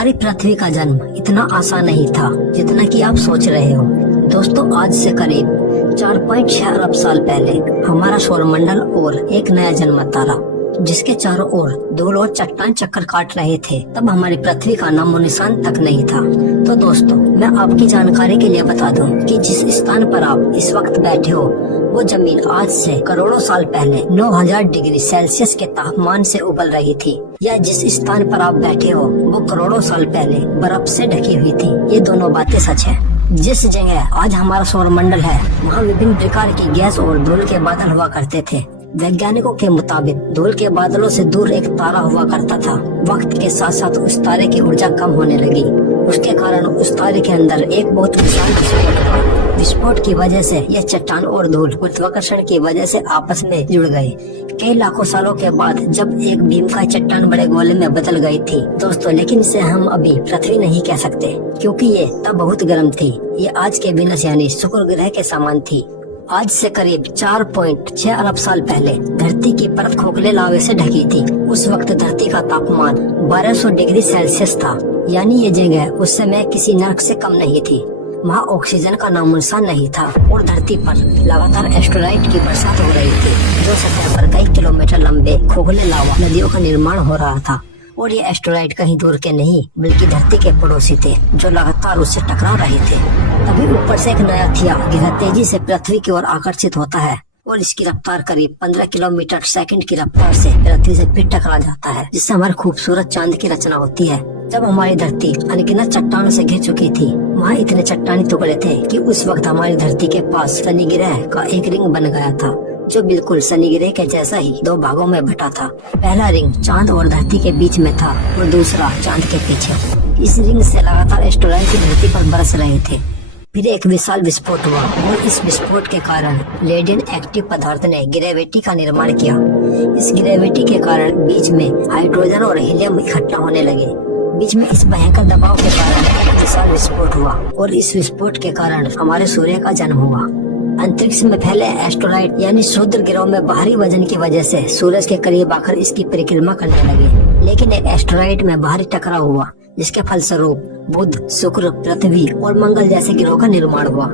हमारी पृथ्वी का जन्म इतना आसान नहीं था जितना कि आप सोच रहे हो। दोस्तों, आज से करीब 4.6 अरब साल पहले हमारा सौरमंडल और एक नया जन्म तारा जिसके चारों ओर धूल और चट्टान चक्कर काट रहे थे, तब हमारी पृथ्वी का नामो निशान तक नहीं था। तो दोस्तों, मैं आपकी जानकारी के लिए बता दूं कि जिस स्थान पर आप इस वक्त बैठे हो वो जमीन आज से करोड़ों साल पहले 9000 डिग्री सेल्सियस के तापमान से उबल रही थी, या जिस स्थान पर आप बैठे हो वो करोड़ों साल पहले बर्फ से ढकी हुई थी। ये दोनों बातें सच है। जिस जगह आज हमारा सौरमंडल है वहाँ विभिन्न प्रकार की गैस और धूल के बादल हुआ करते थे। वैज्ञानिकों के मुताबिक धूल के बादलों से दूर एक तारा हुआ करता था। वक्त के साथ साथ उस तारे की ऊर्जा कम होने लगी। उसके कारण उस तारे के अंदर एक बहुत विशाल विस्फोट हुआ। विस्फोट की वजह से यह चट्टान और धूल गुरुत्वाकर्षण की वजह से आपस में जुड़ गए। कई लाखों सालों के बाद जब एक भीमकाय चट्टान बड़े गोले में बदल गई थी दोस्तों, लेकिन इसे हम अभी पृथ्वी नहीं कह सकते क्योंकि ये तब बहुत गर्म थी। ये आज के विनस यानी शुक्र ग्रह के समान थी। आज से करीब 4.6 अरब साल पहले धरती की परत खोखले लावे से ढकी थी। उस वक्त धरती का तापमान 1200 डिग्री सेल्सियस था, यानी ये जगह उस समय किसी नर्क से कम नहीं थी। वहाँ ऑक्सीजन का नामो निशान नहीं था और धरती पर लगातार एस्टेरॉइड की बरसात हो रही थी, जो सतह पर कई किलोमीटर लंबे खोखले लावा नदियों का निर्माण हो रहा था। और ये एस्टेरॉइड कहीं दूर के नहीं बल्कि धरती के पड़ोसी थे जो लगातार उससे टकरा रहे थे। तभी ऊपर से एक नया ग्रह तेजी से पृथ्वी की ओर आकर्षित होता है और इसकी रफ्तार करीब 15 किलोमीटर सेकंड की रफ्तार से पृथ्वी से फिर टकरा जाता है, जिससे हमारी खूबसूरत चांद की रचना होती है। जब हमारी धरती अनगिनत चट्टानों से घिर चुकी थी, वहाँ इतने चट्टानी टुकड़े थे कि उस वक्त हमारी धरती के पास शनि ग्रह का एक रिंग बन गया था, जो बिल्कुल शनि ग्रह के जैसा ही दो भागों में बटा था। पहला रिंग चांद और धरती के बीच में था और दूसरा चांद के पीछे। इस रिंग से लगातार एस्टेरॉइड की धरती पर बरस रहे थे। फिर एक विशाल विस्फोट हुआ और इस विस्फोट के कारण रेडियन एक्टिव पदार्थ ने ग्रेविटी का निर्माण किया। इस ग्रेविटी के कारण बीच में हाइड्रोजन और हीलियम इकट्ठा होने लगे। बीच में इस भयंकर दबाव के कारण एक विशाल विस्फोट हुआ और इस विस्फोट के कारण हमारे सूर्य का जन्म हुआ। अंतरिक्ष में फैले एस्टेरॉइड यानी क्षुद्र ग्रहों में भारी वजन की वजह से सूरज के करीब आकर इसकी परिक्रमा करने लगे, लेकिन एक एस्टेरॉइड में भारी टकराव हुआ जिसके फलस्वरूप बुध, शुक्र, पृथ्वी और मंगल जैसे ग्रहों का निर्माण हुआ।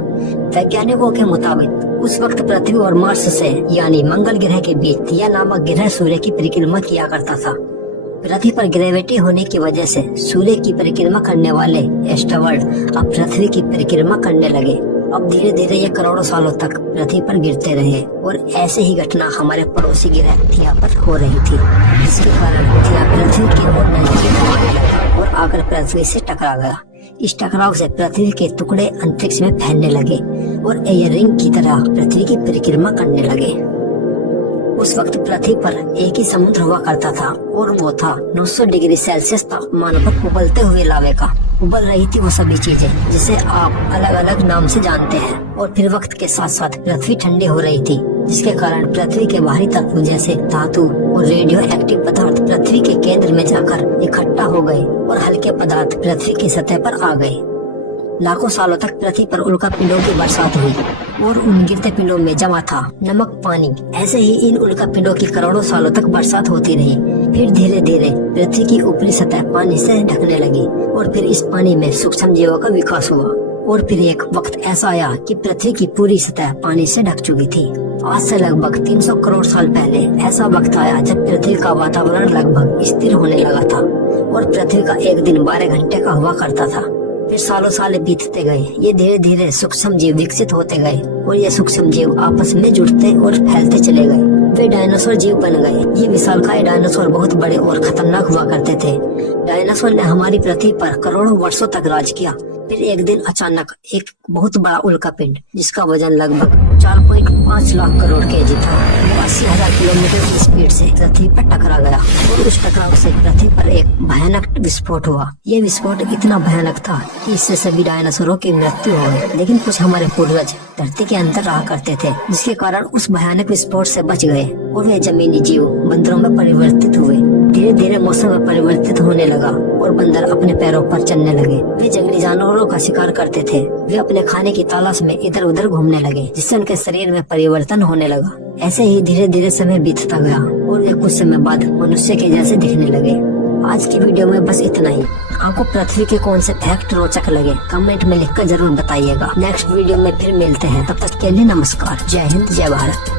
वैज्ञानिकों के मुताबिक उस वक्त पृथ्वी और मार्स से यानी मंगल ग्रह के बीच थिया नामक ग्रह सूर्य की परिक्रमा किया करता था। पृथ्वी पर ग्रेविटी होने की वजह से सूर्य की परिक्रमा करने वाले एस्टेरॉइड अब पृथ्वी की परिक्रमा करने लगे। अब धीरे धीरे ये करोड़ों सालों तक पृथ्वी पर गिरते रहे और ऐसे ही घटना हमारे पड़ोसी ग्रह थिया पर हो रही थी, जिसके कारण थिया पृथ्वी की ओर नजदीक आने लगा और आकर पृथ्वी से टकरा गया। इस टकराव से पृथ्वी के टुकड़े अंतरिक्ष में फैलने लगे और एयर रिंग की तरह पृथ्वी की परिक्रमा करने लगे। उस वक्त पृथ्वी पर एक ही समुद्र हुआ करता था और वो था 900 डिग्री सेल्सियस तापमान पर उबलते हुए लावे का। उबल रही थी वो सभी चीजें जिसे आप अलग अलग नाम से जानते हैं। और फिर वक्त के साथ साथ पृथ्वी ठंडी हो रही थी, जिसके कारण पृथ्वी के बाहरी तत्व जैसे धातु और रेडियो एक्टिव पदार्थ पृथ्वी के केंद्र में जाकर इकट्ठा हो गए और हल्के पदार्थ पृथ्वी की सतह पर आ गए। लाखों सालों तक पृथ्वी पर उल्का पिंडों की बरसात हुई और उन गिरते पिंडों में जमा था नमक, पानी। ऐसे ही इन उल्का पिंडों की करोड़ों सालों तक बरसात होती रही। फिर धीरे धीरे पृथ्वी की ऊपरी सतह पानी से ढकने लगी और फिर इस पानी में सूक्ष्म जीवों का विकास हुआ। और फिर एक वक्त ऐसा आया कि पृथ्वी की पूरी सतह पानी से ढक चुकी थी। आज से लगभग 300 करोड़ साल पहले ऐसा वक्त आया जब पृथ्वी का वातावरण लगभग स्थिर होने लगा था और पृथ्वी का एक दिन 12 घंटे का हुआ करता था। फिर सालों साल बीतते गए। ये धीरे धीरे सूक्ष्म जीव विकसित होते गए और ये सूक्ष्म जीव आपस में जुड़ते और फैलते चले गए। वे डायनासोर जीव बन गए। ये विशालकाय डायनासोर बहुत बड़े और खतरनाक हुआ करते थे। डायनासोर ने हमारी पृथ्वी पर करोड़ों वर्षों तक राज किया। फिर एक दिन अचानक एक बहुत बड़ा उल्कापिंड जिसका वजन लगभग 4.5 लाख करोड़ केजी था, 80,000 किलोमीटर की स्पीड से पृथ्वी पर टकरा गया और उस टकराव से पृथ्वी पर एक भयानक विस्फोट हुआ। ये विस्फोट इतना भयानक था कि इससे सभी डायनासोरों की मृत्यु हो गई, लेकिन कुछ हमारे पूर्वज धरती के अंदर रहा करते थे, जिसके कारण उस भयानक विस्फोट से बच गए और वे जमीनी जीव बंदरों में परिवर्तित हुए। धीरे धीरे मौसम में परिवर्तित होने लगा और बंदर अपने पैरों पर चलने लगे। वे जंगली जानवरों का शिकार करते थे। वे अपने खाने की तलाश में इधर उधर घूमने लगे, जिससे उनके शरीर में परिवर्तन होने लगा। ऐसे ही धीरे धीरे समय बीतता गया और वे कुछ समय बाद मनुष्य के जैसे दिखने लगे। आज की वीडियो में बस इतना ही। आपको पृथ्वी के कौन से फैक्ट रोचक लगे कमेंट में लिखकर जरूर बताइएगा। नेक्स्ट वीडियो में फिर मिलते हैं, तब तक के लिए नमस्कार। जय हिंद, जय भारत।